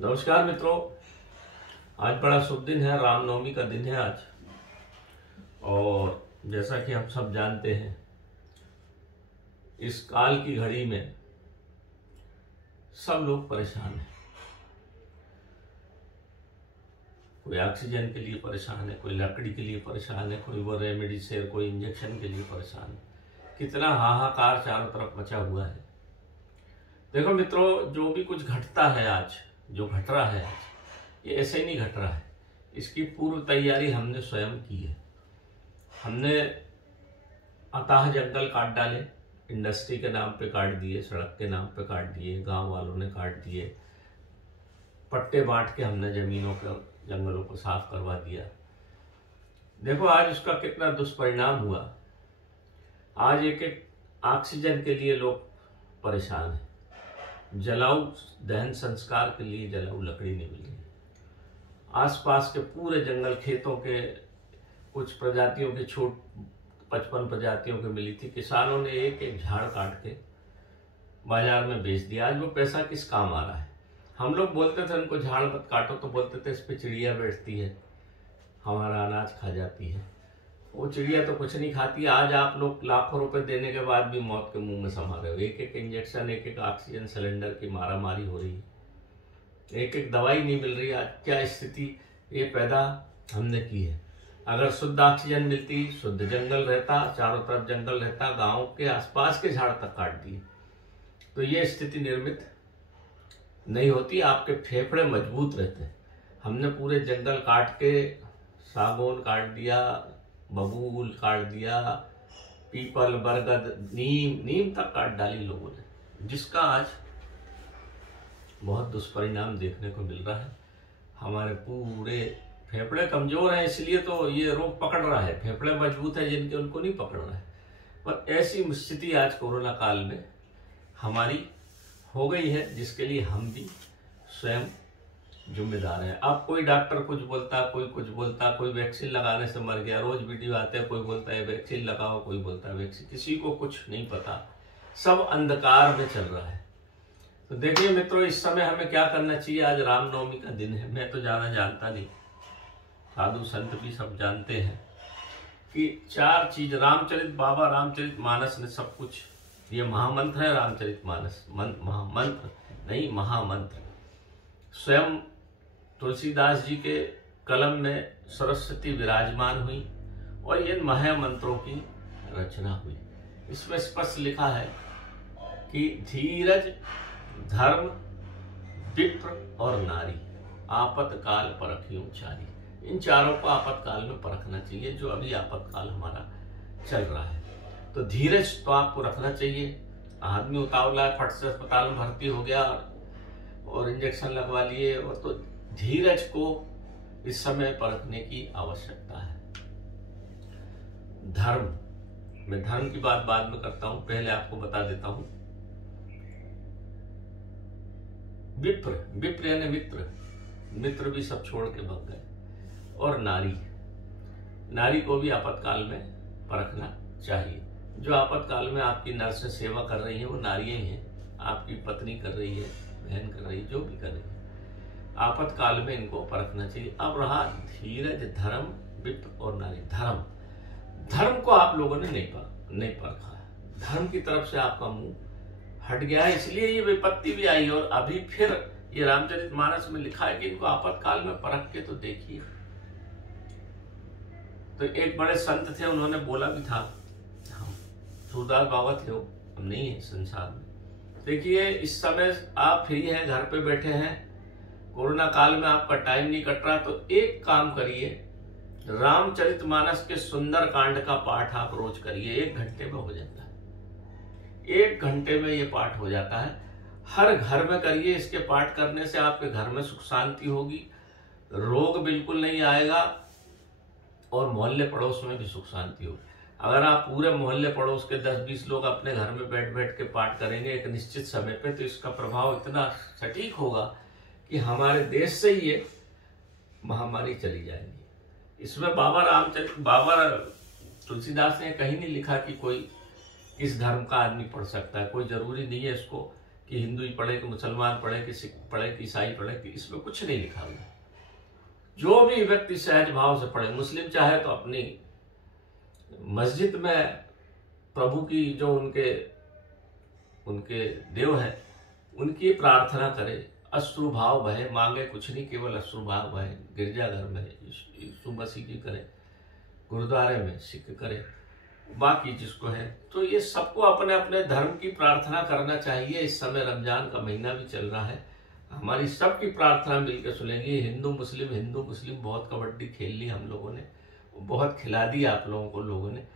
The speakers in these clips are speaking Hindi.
नमस्कार मित्रों, आज बड़ा शुभ दिन है, रामनवमी का दिन है आज। और जैसा कि हम सब जानते हैं, इस काल की घड़ी में सब लोग परेशान हैं। कोई ऑक्सीजन के लिए परेशान है, कोई लकड़ी के लिए परेशान है, कोई वो रेमेडी से, कोई इंजेक्शन के लिए परेशान है। कितना हाहाकार चारों तरफ मचा हुआ है। देखो मित्रों, जो भी कुछ घटता है आज, जो घट रहा है आज, ये ऐसे ही नहीं घट रहा है। इसकी पूर्व तैयारी हमने स्वयं की है। हमने अथाह जंगल काट डाले, इंडस्ट्री के नाम पे काट दिए, सड़क के नाम पे काट दिए, गांव वालों ने काट दिए, पट्टे बांट के हमने जमीनों को, जंगलों को साफ करवा दिया। देखो आज उसका कितना दुष्परिणाम हुआ। आज एक एक ऑक्सीजन के लिए लोग परेशान हैं। जलाऊ दहन संस्कार के लिए जलाऊ लकड़ी नहीं मिल रही। आसपास के पूरे जंगल, खेतों के कुछ प्रजातियों के 55 प्रजातियों के मिली थी। किसानों ने एक एक झाड़ काट के बाजार में बेच दिया। आज वो पैसा किस काम आ रहा है? हम लोग बोलते थे उनको झाड़ मत काटो, तो बोलते थे इस पे चिड़िया बैठती है, हमारा अनाज खा जाती है। वो चिड़िया तो कुछ नहीं खाती। आज आप लोग लाखों रुपए देने के बाद भी मौत के मुंह में समा रहे हो। एक एक इंजेक्शन, एक एक ऑक्सीजन सिलेंडर की मारामारी हो रही है, एक एक दवाई नहीं मिल रही। आज क्या स्थिति ये पैदा हमने की है। अगर शुद्ध ऑक्सीजन मिलती, शुद्ध जंगल रहता, चारों तरफ जंगल रहता, गांव के आसपास के झाड़ तक काट दिए, तो ये स्थिति निर्मित नहीं होती। आपके फेफड़े मजबूत रहते। हमने पूरे जंगल काट के सागौन काट दिया, बबूल काट दिया, पीपल, बरगद, नीम तक काट डाली लोगों ने, जिसका आज बहुत दुष्परिणाम देखने को मिल रहा है। हमारे पूरे फेफड़े कमजोर हैं, इसलिए तो ये रोग पकड़ रहा है। फेफड़े मजबूत है जिनके, उनको नहीं पकड़ रहा है। पर ऐसी स्थिति आज कोरोना काल में हमारी हो गई है, जिसके लिए हम भी स्वयं जिम्मेदार है। अब कोई डॉक्टर कुछ बोलता, कोई कुछ बोलता, कोई वैक्सीन लगाने से मर गया, रोज वीडियो आते हैं, कोई बोलता है वैक्सीन लगाओ, कोई बोलता है वैक्सीन, किसी को कुछ नहीं पता। सब अंधकार में चल रहा है। तो देखिए मित्रों, इस समय हमें क्या करना चाहिए। आज रामनवमी का दिन है। मैं तो ज्यादा जानता नहीं, साधु संत भी सब जानते हैं कि 4 चीज रामचरित, बाबा रामचरित मानस ने सब कुछ, ये महामंत्र है रामचरित मानस। महामंत्र नहीं, महामंत्र। स्वयं तुलसीदास जी के कलम में सरस्वती विराजमान हुई और इन महामंत्रों की रचना हुई। इसमें स्पष्ट लिखा है कि धीरज, धर्म, विप्र और नारी, आपत्काल परखियों चारी। इन चारों को आपातकाल में परखना चाहिए, जो अभी आपातकाल हमारा चल रहा है। तो धीरज तो आपको रखना चाहिए। आदमी उतावला है, फट से अस्पताल में भर्ती हो गया और इंजेक्शन लगवा लिए, और तो धीरज को इस समय परखने की आवश्यकता है। धर्म, मैं धर्म की बात बाद में करता हूं, पहले आपको बता देता हूं। विप्र, विप्र यानी मित्र, मित्र भी सब छोड़ के भाग गए। और नारी, नारी को भी आपातकाल में परखना चाहिए। जो आपातकाल में आपकी नर्स सेवा कर रही है वो नारियां ही हैं। आपकी पत्नी कर रही है, बहन कर रही है, जो भी कर रही है, आपातकाल में इनको परखना चाहिए। अब रहा धीरज, धर्म, विप्र और नारी। धर्म, धर्म को आप लोगों ने नहीं परखा है। धर्म की तरफ से आपका मुंह हट गया है, इसलिए ये विपत्ति भी आई। और अभी फिर ये रामचरितमानस में लिखा है कि इनको आपातकाल में परख के तो देखिए। तो एक बड़े संत थे, उन्होंने बोला भी था, हम सूरदास बाबा थे, वो हम नहीं है संसार में। देखिए इस समय आप फ्री हैं, घर पे बैठे हैं, कोरोना काल में आपका टाइम नहीं कट रहा, तो एक काम करिए, रामचरितमानस के सुंदर कांड का पाठ आप रोज करिए। 1 घंटे में हो जाता है। 1 घंटे में ये पाठ हो जाता है। हर घर में करिए। इसके पाठ करने से आपके घर में सुख शांति होगी, रोग बिल्कुल नहीं आएगा, और मोहल्ले पड़ोस में भी सुख शांति होगी। अगर आप पूरे मोहल्ले पड़ोस के 10-20 लोग अपने घर में बैठ बैठ के पाठ करेंगे एक निश्चित समय पे, तो इसका प्रभाव इतना सटीक होगा कि हमारे देश से ही ये महामारी चली जाएगी। इसमें बाबा तुलसीदास ने कहीं नहीं लिखा कि कोई किस धर्म का आदमी पढ़ सकता है। कोई जरूरी नहीं है इसको कि हिंदू ही पढ़े, कि मुसलमान पढ़े, कि सिख पढ़े, कि ईसाई पढ़े, कि इसमें कुछ नहीं लिखा हुआ है। जो भी व्यक्ति सहज भाव से पढ़े, मुस्लिम चाहे तो अपनी मस्जिद में प्रभु की जो उनके देव है उनकी प्रार्थना करे, अश्रु भाव बहे, मांगे कुछ नहीं, केवल अश्रु भाव बहे। गिरजाघर में यीशु मसीह की करे, गुरुद्वारे में सिख करे, बाकी जिसको है। तो ये सबको अपने अपने धर्म की प्रार्थना करना चाहिए। इस समय रमजान का महीना भी चल रहा है, हमारी सबकी प्रार्थना मिलकर सुनेंगे। हिंदू मुस्लिम बहुत कबड्डी खेल ली हम लोगों ने, बहुत खिला दी आप लोगों को लोगों ने।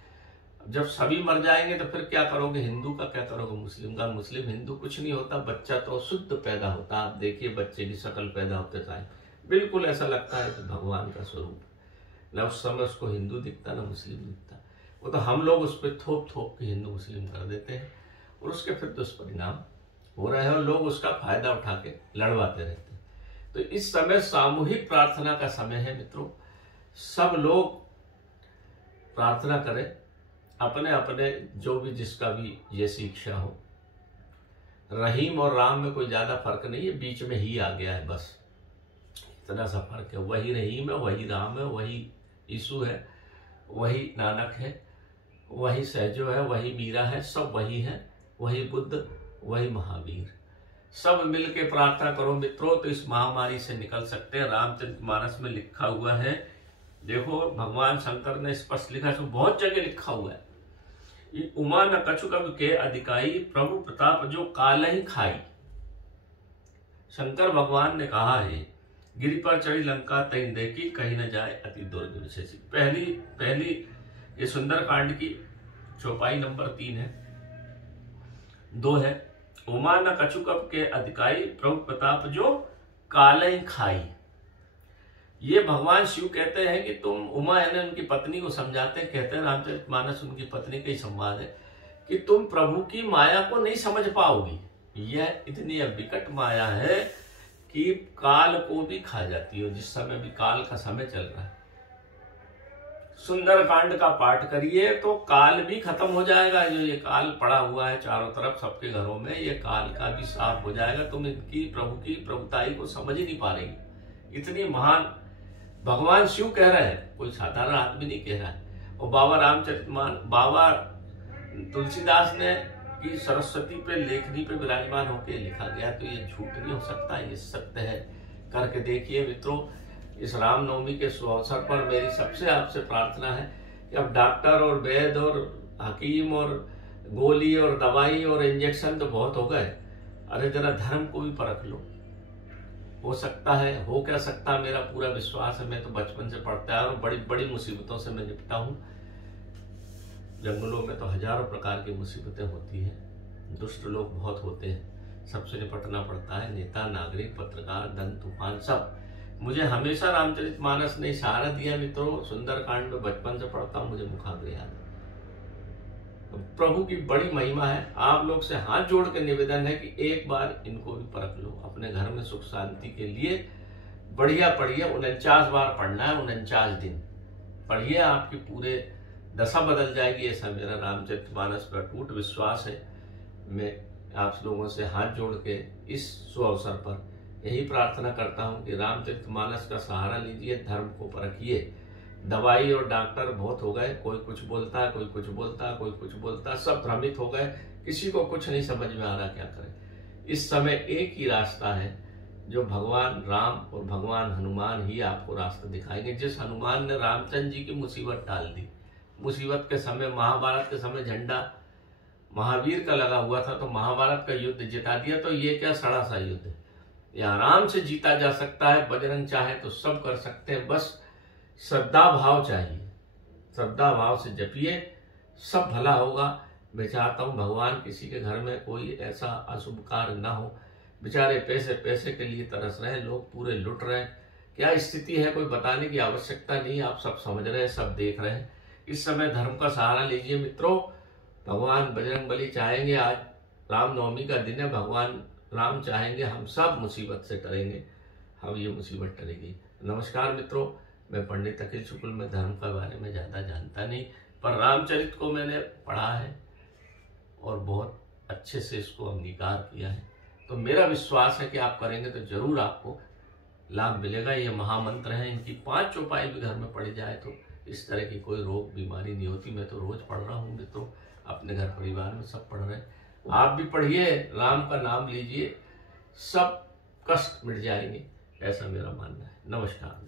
जब सभी मर जाएंगे तो फिर क्या करोगे? हिंदू का क्या करोगे? मुस्लिम का? मुस्लिम हिंदू कुछ नहीं होता, बच्चा तो शुद्ध पैदा होता। आप देखिए बच्चे की शक्ल पैदा होते टाइम बिल्कुल ऐसा लगता है कि भगवान का स्वरूप, न उस समय उसको हिंदू दिखता न मुस्लिम दिखता। वो तो हम लोग उस पर थोप के हिंदू मुस्लिम कर देते हैं और उसके फिर दुष्परिणाम हो रहे हैं और लोग उसका फायदा उठा के लड़वाते रहते हैं। तो इस समय सामूहिक प्रार्थना का समय है मित्रों। सब लोग प्रार्थना करें, अपने अपने जो भी जिसका भी जैसी इच्छा हो। रहीम और राम में कोई ज्यादा फर्क नहीं है, बीच में ही आ गया है, बस इतना सा फर्क है। वही रहीम है, वही राम है, वही यीशु है, वही नानक है, वही सहजो है, वही मीरा है, सब वही है, वही बुद्ध, वही महावीर। सब मिलके प्रार्थना करो मित्रों तो इस महामारी से निकल सकते हैं। रामचरितमानस में लिखा हुआ है, देखो भगवान शंकर ने स्पष्ट लिखा है, बहुत जगह लिखा हुआ है। उमा न कछु कब के अधिकाई, प्रभु प्रताप जो काल ही खाई। शंकर भगवान ने कहा है, गिरि पर चढ़ी लंका तई देखी, कहीं न जाए अति दुर्ग विशेषी। पहली ये सुंदर कांड की चौपाई नंबर 3 है। 2 है, उमा न कछु कब के अधिकाई, प्रभु प्रताप जो काल ही खाई। ये भगवान शिव कहते हैं कि तुम, उमा यानी उनकी पत्नी को समझाते हैं, कहते हैं रामचरितमानस उनकी पत्नी का ही संवाद है कि तुम प्रभु की माया को नहीं समझ पाओगी। यह इतनी विकट माया है कि काल को भी खा जाती हो, जिस समय भी काल का समय चल रहा है। सुंदर कांड का पाठ करिए तो काल भी खत्म हो जाएगा। जो ये काल पड़ा हुआ है चारों तरफ सबके घरों में, ये काल का भी साफ हो जाएगा। तुम इनकी प्रभु की प्रभुताई को समझ ही नहीं पा रही। इतनी महान भगवान शिव कह रहे हैं, कोई साधारण आदमी नहीं कह रहा है। और बाबा तुलसीदास ने कि सरस्वती पे लेखनी पे विराजमान होकर लिखा गया, तो ये झूठ नहीं हो सकता, ये सत्य है। करके देखिए मित्रों। इस रामनवमी के अवसर पर मेरी सबसे आपसे प्रार्थना है कि अब डॉक्टर और वैद्य और हकीम और गोली और दवाई और इंजेक्शन तो बहुत हो गए, अरे जरा धर्म को भी परख लो। हो सकता है, हो क्या सकता, मेरा पूरा विश्वास है। मैं तो बचपन से पढ़ता है और बड़ी बड़ी मुसीबतों से मैं निपटा हूँ। जंगलों में तो हजारों प्रकार की मुसीबतें होती हैं, दुष्ट लोग बहुत होते हैं, सबसे निपटना पड़ता है। नेता, नागरिक, पत्रकार, धन, तूफान, सब। मुझे हमेशा रामचरितमानस ने सहारा दिया मित्रों। सुंदरकांड में बचपन से पढ़ता हूँ, मुझे मुखाग्र याद है। प्रभु की बड़ी महिमा है। आप लोग से हाथ जोड़ के निवेदन है कि एक बार इनको भी परख लो, अपने घर में सुख शांति के लिए बढ़िया पढ़िए। 49 बार पढ़ना है, 49 दिन पढ़िए, आपकी पूरे दशा बदल जाएगी। ऐसा मेरा रामचरितमानस पर अटूट विश्वास है। मैं आप लोगों से हाथ जोड़ के इस शुभ अवसर पर यही प्रार्थना करता हूँ कि रामचरितमानस का सहारा लीजिए, धर्म को परखिए। दवाई और डॉक्टर बहुत हो गए, कोई कुछ बोलता है, कोई कुछ बोलता है, कोई कुछ बोलता है, सब भ्रमित हो गए, किसी को कुछ नहीं समझ में आ रहा क्या करे। इस समय एक ही रास्ता है जो भगवान राम और भगवान हनुमान ही आपको रास्ता दिखाएंगे। जिस हनुमान ने रामचंद्र जी की मुसीबत टाल दी, मुसीबत के समय, महाभारत के समय झंडा महावीर का लगा हुआ था तो महाभारत का युद्ध जिता दिया, तो ये क्या सड़ा सा युद्ध है, ये आराम से जीता जा सकता है। बजरंग चाहे तो सब कर सकते हैं, बस श्रद्धा भाव चाहिए। श्रद्धा भाव से जपिए, सब भला होगा। मैं चाहता हूँ भगवान किसी के घर में कोई ऐसा अशुभ कार्य ना हो। बेचारे पैसे के लिए तरस रहे हैं, लोग पूरे लुट रहे हैं। क्या स्थिति है कोई बताने की आवश्यकता नहीं, आप सब समझ रहे हैं, सब देख रहे हैं। इस समय धर्म का सहारा लीजिए मित्रों। भगवान बजरंगबली चाहेंगे, आज रामनवमी का दिन है, भगवान राम चाहेंगे हम सब मुसीबत से डरेंगे, हम ये मुसीबत टलेगी। नमस्कार मित्रों, मैं पंडित अखिल शुक्ल में धर्म के बारे में ज़्यादा जानता नहीं, पर रामचरित को मैंने पढ़ा है और बहुत अच्छे से इसको अंगीकार किया है। तो मेरा विश्वास है कि आप करेंगे तो जरूर आपको लाभ मिलेगा। ये महामंत्र हैं, इनकी 5 चौपाई भी घर में पढ़ी जाए तो इस तरह की कोई रोग बीमारी नहीं होती। मैं तो रोज पढ़ रहा हूँ, तो अपने घर परिवार में सब पढ़ रहे हैं। आप भी पढ़िए, राम का नाम लीजिए, सब कष्ट मिट जाएंगे, ऐसा मेरा मानना है। नमस्कार।